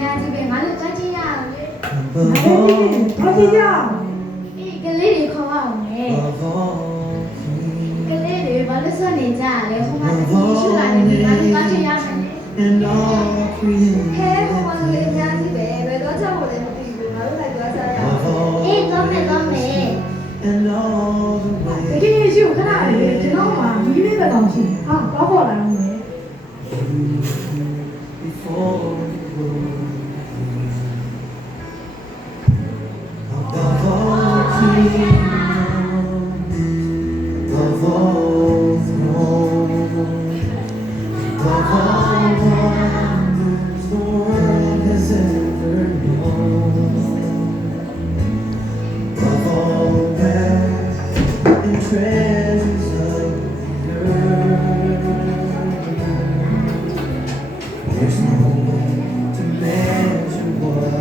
များကြီးပဲငါတို့ကြွကြည့်ရအောင်လေ ဘာကြည့်ကြအောင် အေးကလေးတွေခေါ်အောင်လေကလေးတွေဘာလို့ဆွနေကြလဲဟိုမှာတကယ်ရှိလာနေငါတို့ကြွကြည့်ရမယ်ဟဲဟိုမှာလေအများကြီးပဲဘယ်တော့ကြောက်လို့လဲမသိဘူးငါတို့လည်းကြွကြရအောင်အေးတော့မယ်တကယ်ရှိခဏလေးကျွန်တော်မှမီးလေးပဲကောင်းရှိဟာတော့ခေါ်လာတော့မယ် Treasures of the earth. There's no way to measure what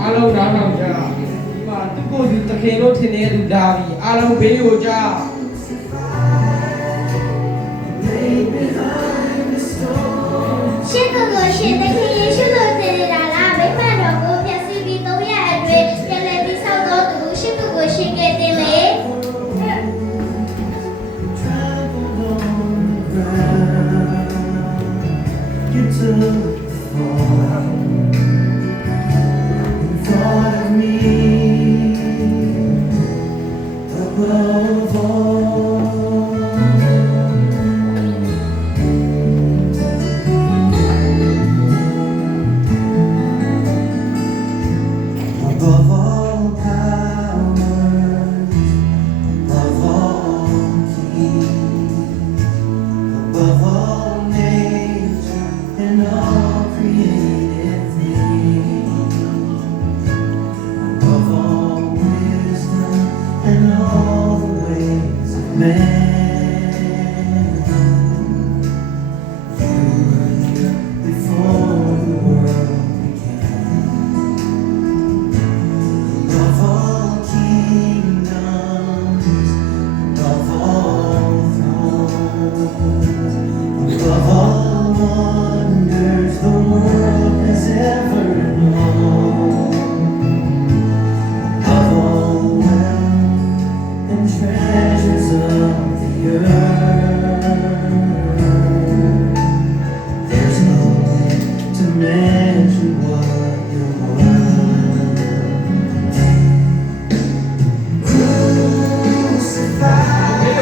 အားလုံးနားထောင်ကြဒီမှာသူ့ကိုယ်သူတခင်လို့ထင်တဲ့လူလာပြီအားလုံးဘေးကိုကြ lay behind the storm. ရှင်းကိုရှင်တခင်ယေရှုလိုတည်တာလားမိမတော်ကိုဖြည့်ဆည်းပြီး3ရက်အတွင်းပြန်လည်ပြီးဆောက်တော်သူရှင်းကိုရှင်ခဲ့တယ်လေ Trampled on the ground. You took the fall. You thought of me above all. Above all powers, above all kings, above all nature and all created things, above all wisdom and all the ways of man. You were before the world began. Above all kingdoms, above all thrones, above all wonders the world has ever known, above all wealth and treasures of the earth, there's no way to measure what you're worth. Crucified,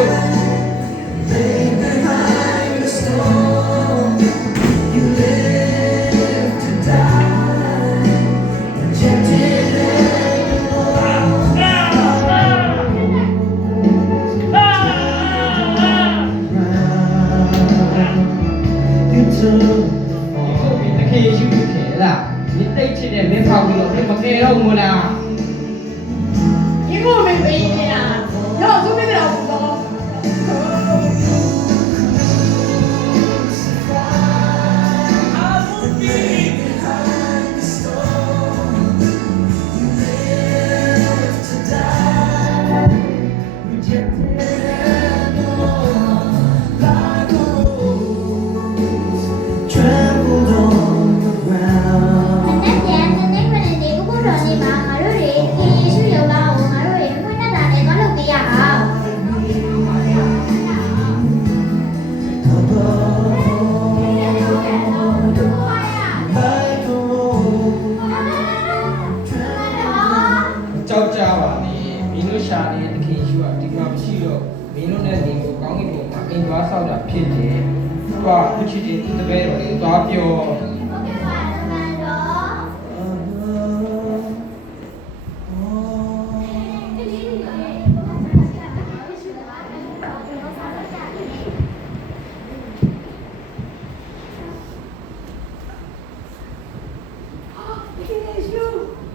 lay behind the storm. You lived to die, rejected and alone. You took ဒီတခင်ယေရှုကိုခင်လားဒီတိတ်ချစ်တဲ့မင်းဖောက်ပြီးတော့မကယ်တော့ဘူးလား ဒီကိုမင်းပေးနေတာရောသူမင်းတော့ဘူးတော့ trampled on the ground. နဲ့ပြန်တဲ့ခဏလေးကိုကိုတော်နေမှာငါတို့တွေခင်ယေရှုရောက်လာအောင်ငါတို့တွေခွင့်ရတာနဲ့သွားလုပ်ပေးရအောင် Like a rose, ကြောက်ကြပါနဲ့မင်းတို့ရှာနေတဲ့တခင်ယေရှုကဒီမှာမရှိတော့မင်းတို့နဲ့နေကိုကောင်းကင်ဘုံမှာအင်သွားဆောက်တာဖြစ်တယ်သူကခုချစ်တဲ့တပည့်တော်တွေသွားပြော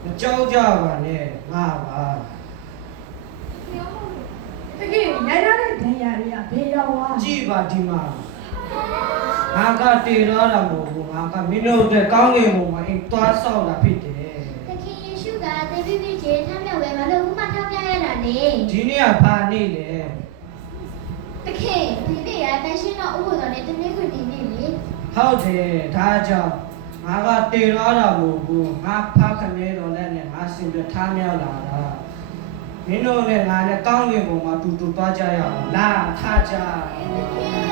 မကြောက်ကြပါနဲ့ငါပါ တကယ်ရိုက်ရတဲ့ဒဏ်ရာတွေကဘေးရောက်သွား ကြည့်ပါဒီမှာငါကတည်တော့တာမဟုတ်ဘူးငါကမင်းတို့အတွက်ကောင်းကင်ဘုံမှာအင်သွားဆောက်တာဖြစ်တယ် သခင်ယေရှုကသေပြီးပြီးချင်းထမြောက်ပဲမလို့ဥမထောက်ပြရတာလေ ဒီနေ့ကဘာနေ့လဲ တခင်ဒီနေ့ရတန်ရှင်းတော့ဥပဒေတော်နဲ့တနည်းခွင့်တင်နေလေ ဟုတ်တယ်ဒါကြောင့် ငါကတေသွားတာကိုငါဖခမဲတော်နဲ့ငါစင်ပြထားမြောက်လာတာမင်းတို့နဲ့ငါနဲ့ကောင်းကင်ဘုံမှာတူတူသွားကြရအောင်လာထားကြ သခင်